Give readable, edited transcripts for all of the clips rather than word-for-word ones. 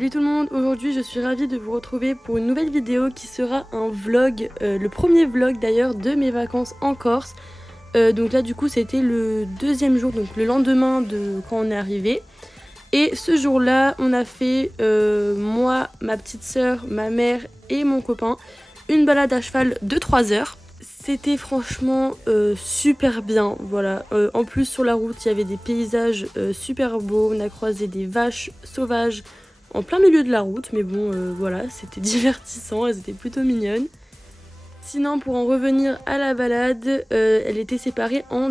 Salut tout le monde, aujourd'hui je suis ravie de vous retrouver pour une nouvelle vidéo qui sera un vlog, le premier vlog d'ailleurs de mes vacances en Corse. Donc là du coup c'était le deuxième jour, donc le lendemain de quand on est arrivé. Et ce jour-là on a fait, moi, ma petite soeur, ma mère et mon copain, une balade à cheval de 3 heures. C'était franchement super bien, voilà. En plus sur la route il y avait des paysages super beaux, on a croisé des vaches sauvages en plein milieu de la route, mais bon voilà, c'était divertissant, elles étaient plutôt mignonnes. Sinon pour en revenir à la balade, elle était séparée en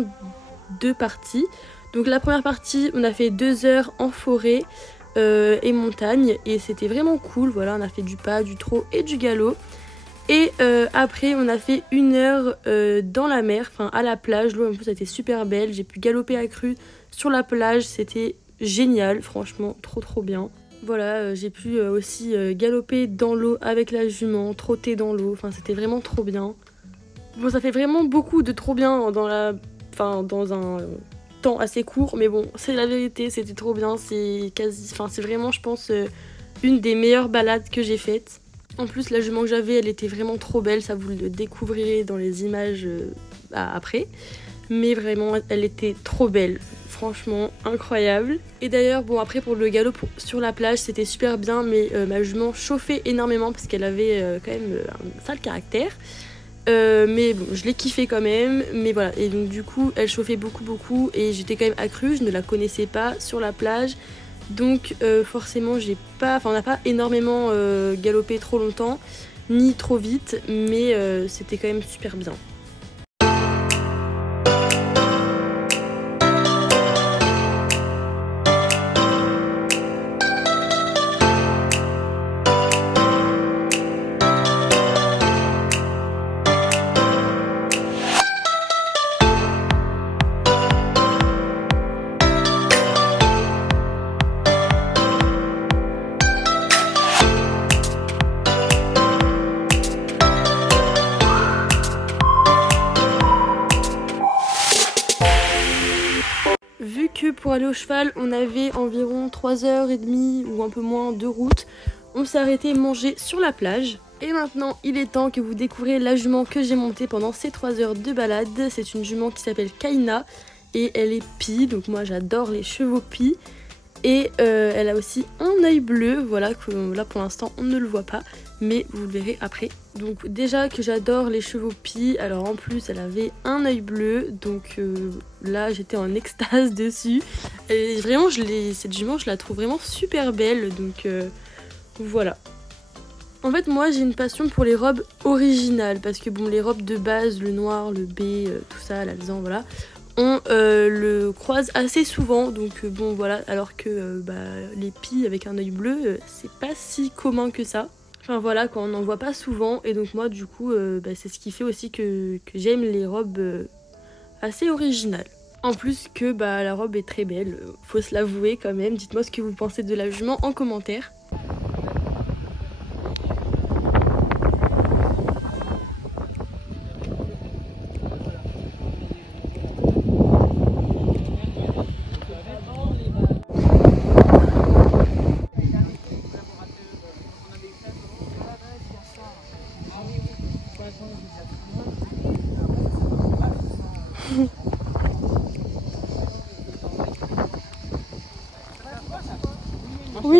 2 parties. Donc la première partie on a fait 2 heures en forêt et montagne et c'était vraiment cool, voilà, on a fait du pas, du trot et du galop. Et après on a fait 1 heure dans la mer, enfin à la plage, l'eau en plus était super belle, j'ai pu galoper à cru sur la plage, c'était génial, franchement trop bien. Voilà, j'ai pu aussi galoper dans l'eau avec la jument, trotter dans l'eau, enfin c'était vraiment trop bien. Bon, ça fait vraiment beaucoup de trop bien dans un temps assez court, mais bon, c'est la vérité, c'était trop bien, c'est vraiment je pense une des meilleures balades que j'ai faites. En plus la jument que j'avais elle était vraiment trop belle, ça vous le découvrirez dans les images après. Mais vraiment elle était trop belle, franchement incroyable. Et d'ailleurs bon après pour le galop sur la plage c'était super bien, mais ma jument chauffait énormément parce qu'elle avait quand même un sale caractère. Mais bon je l'ai kiffé quand même, mais voilà, et donc du coup elle chauffait beaucoup et j'étais quand même accrue, je ne la connaissais pas sur la plage. Donc forcément on n'a pas énormément galopé trop longtemps, ni trop vite, mais c'était quand même super bien. Vu que pour aller au cheval on avait environ 3h30 ou un peu moins de route, on s'est arrêté manger sur la plage. Et maintenant il est temps que vous découvriez la jument que j'ai montée pendant ces 3 heures de balade. C'est une jument qui s'appelle Kaina et elle est pie, donc moi j'adore les chevaux pie. Et elle a aussi un œil bleu, voilà, que là pour l'instant on ne le voit pas, mais vous le verrez après. Donc déjà que j'adore les chevaux pie, alors en plus elle avait un œil bleu, donc là j'étais en extase dessus. Et vraiment cette jument je la trouve vraiment super belle, donc voilà. En fait moi j'ai une passion pour les robes originales, parce que bon les robes de base, le noir, le baie, tout ça, l'alezan, voilà, on le croise assez souvent, donc bon voilà, alors que les pies avec un œil bleu c'est pas si commun que ça. Enfin voilà, quand on n'en voit pas souvent, et donc moi du coup c'est ce qui fait aussi que j'aime les robes assez originales. En plus que la robe est très belle, faut se l'avouer quand même. Dites-moi ce que vous pensez de la jument en commentaire. Oui.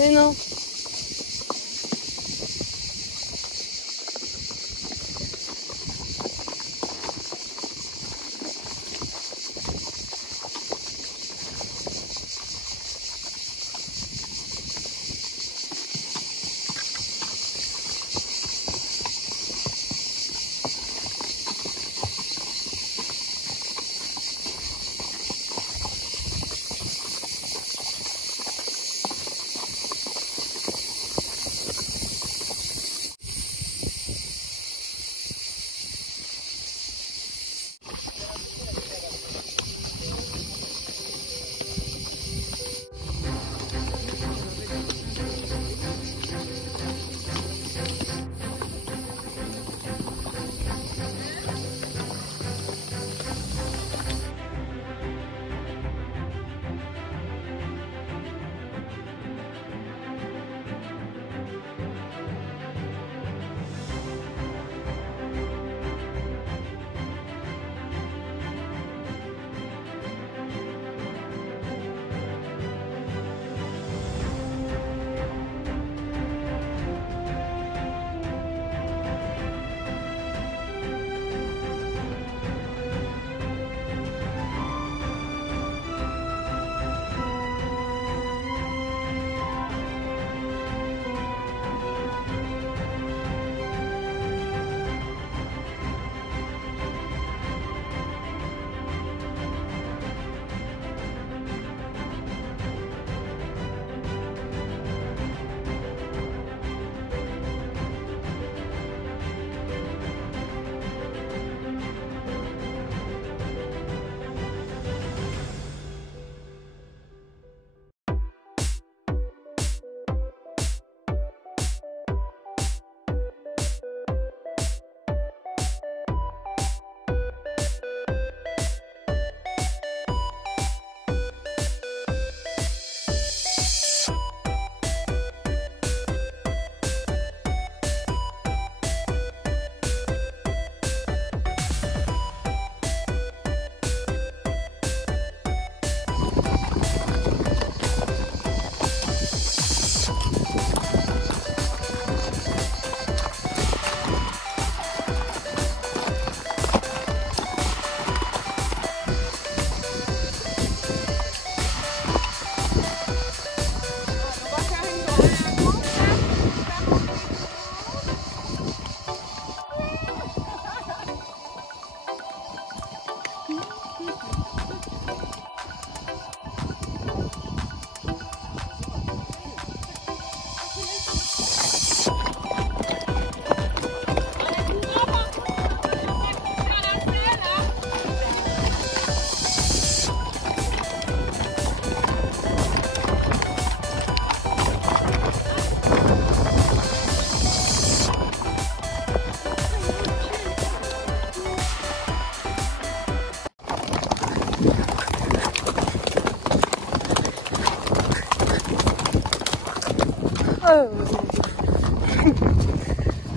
Mais non.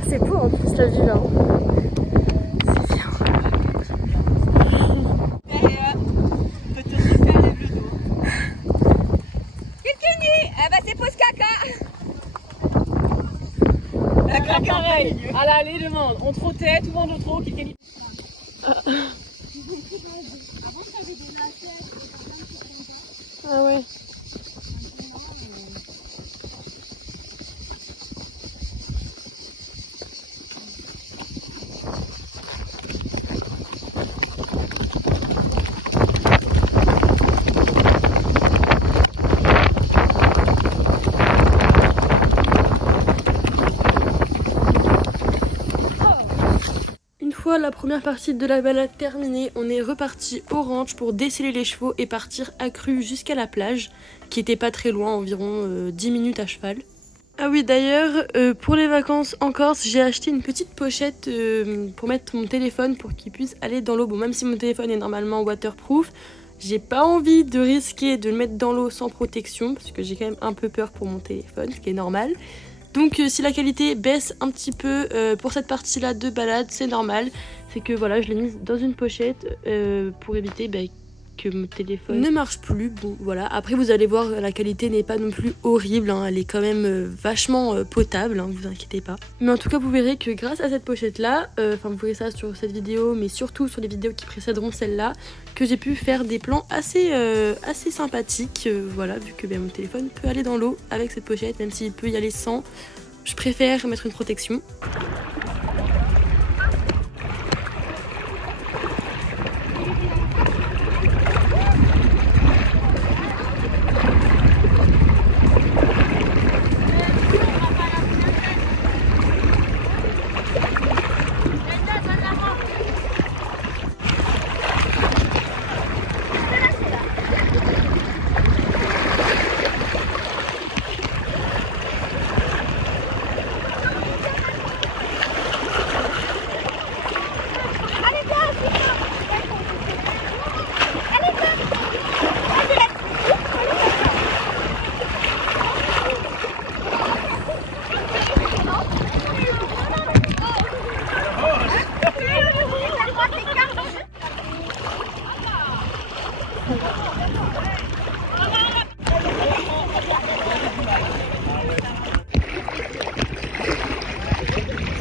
C'est beau en plus la vue là. C'est bien. Ah bah c'est pause caca. La pareil. Ah les demande. On trottait, tout le monde au trot. Ah ouais. La première partie de la balade terminée, on est reparti au ranch pour déceler les chevaux et partir à crue jusqu'à la plage, qui était pas très loin, environ 10 minutes à cheval. Ah oui, d'ailleurs, pour les vacances en Corse, j'ai acheté une petite pochette pour mettre mon téléphone pour qu'il puisse aller dans l'eau. Bon, même si mon téléphone est normalement waterproof, j'ai pas envie de risquer de le mettre dans l'eau sans protection, parce que j'ai quand même un peu peur pour mon téléphone, ce qui est normal. Donc si la qualité baisse un petit peu pour cette partie-là de balade, c'est normal. C'est que voilà, je l'ai mise dans une pochette pour éviter que mon téléphone ne marche plus. Bon voilà, après vous allez voir, la qualité n'est pas non plus horrible, hein. Elle est quand même vachement potable, hein, vous inquiétez pas. Mais en tout cas vous verrez que grâce à cette pochette là, enfin vous verrez ça sur cette vidéo, mais surtout sur les vidéos qui précéderont celle-là, que j'ai pu faire des plans assez sympathiques, voilà, vu que mon téléphone peut aller dans l'eau avec cette pochette, même s'il peut y aller sans, je préfère mettre une protection.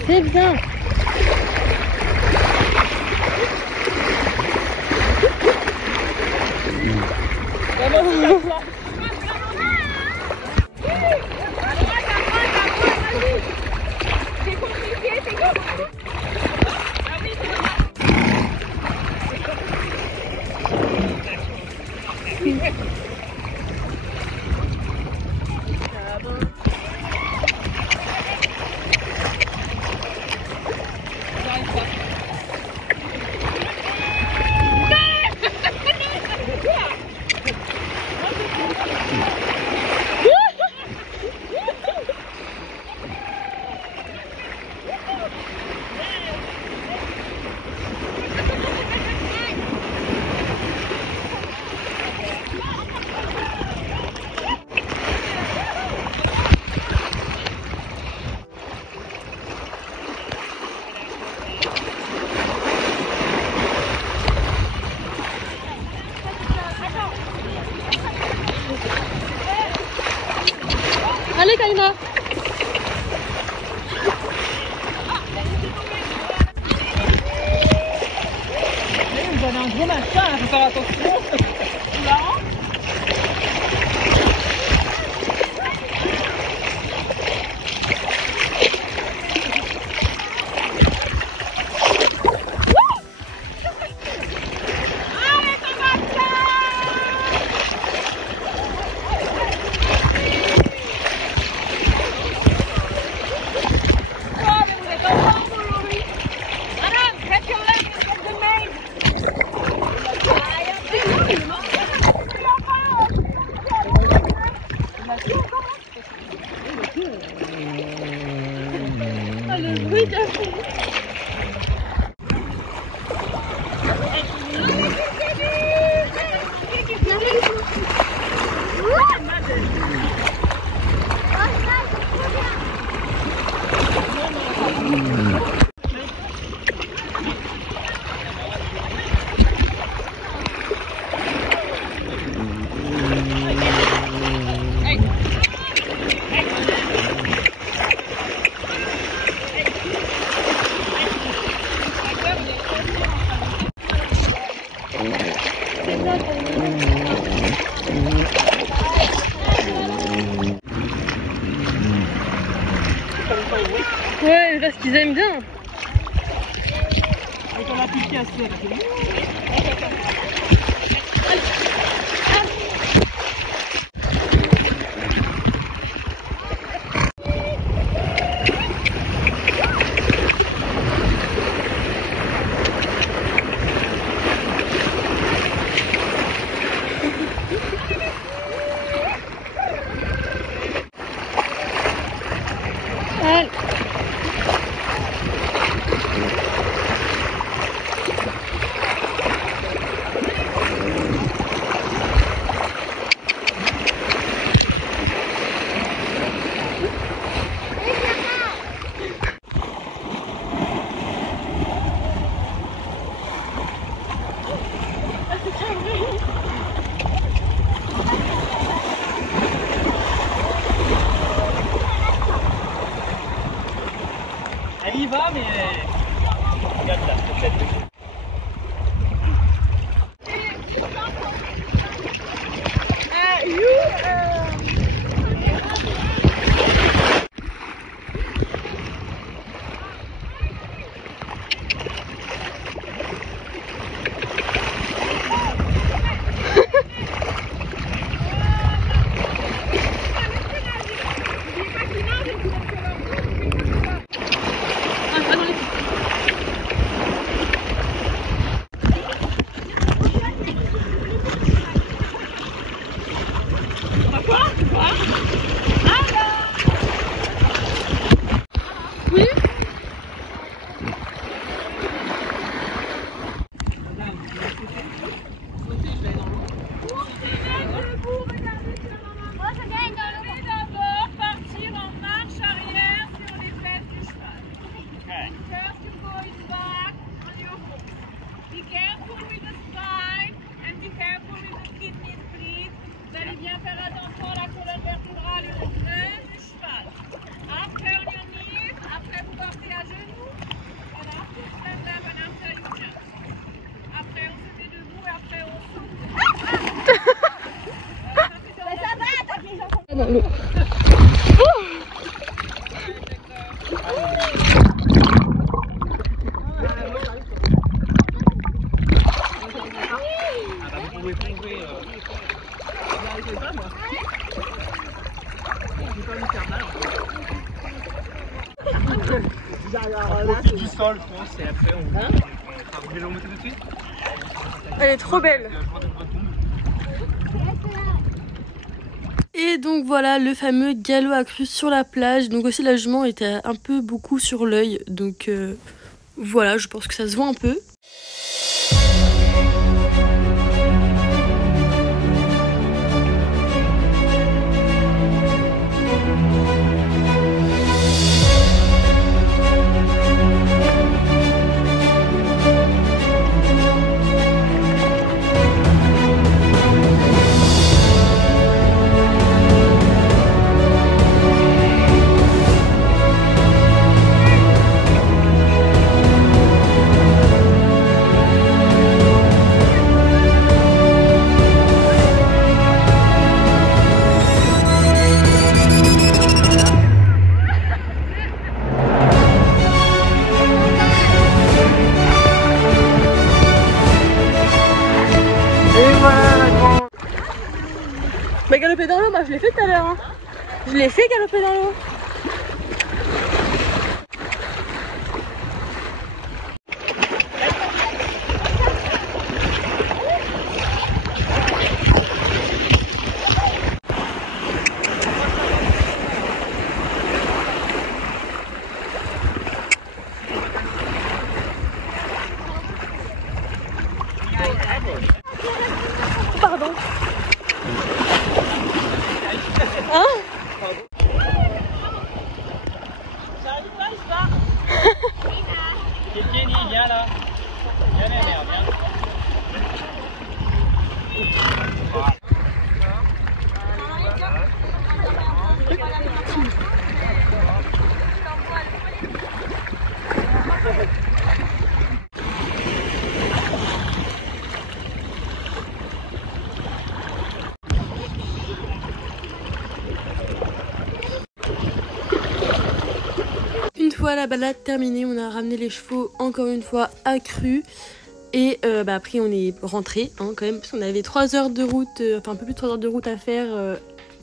C'est bien. Allez Kalina. Vous avez un gros machin, il faut faire attention. Le bruit de ouais, parce qu'ils aiment bien. Et qu'on a piqué à ce Elle y va, mais regarde là, peut-être. Dans l'eau. Au pied du sol, je pense, et après on va la remonter tout de suite. Elle est trop belle. Et donc voilà le fameux galop accru sur la plage. Donc aussi la jument était un peu beaucoup sur l'œil. Donc voilà, je pense que ça se voit un peu. Bah galoper dans l'eau, moi je l'ai fait tout à l'heure. Hein. Je l'ai fait galoper dans l'eau. Pardon. Hein? J'arrive pas. Kenny, viens là. Viens la mère, viens. Une fois la balade terminée, on a ramené les chevaux encore une fois accrus. Et après on est rentré hein, quand même parce qu'on avait 3 heures de route, enfin un peu plus de 3 heures de route à faire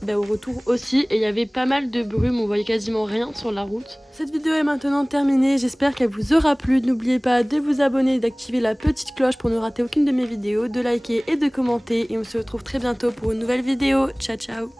au retour aussi. Et il y avait pas mal de brume, on voyait quasiment rien sur la route. Cette vidéo est maintenant terminée, j'espère qu'elle vous aura plu. N'oubliez pas de vous abonner et d'activer la petite cloche pour ne rater aucune de mes vidéos, de liker et de commenter. Et on se retrouve très bientôt pour une nouvelle vidéo. Ciao ciao.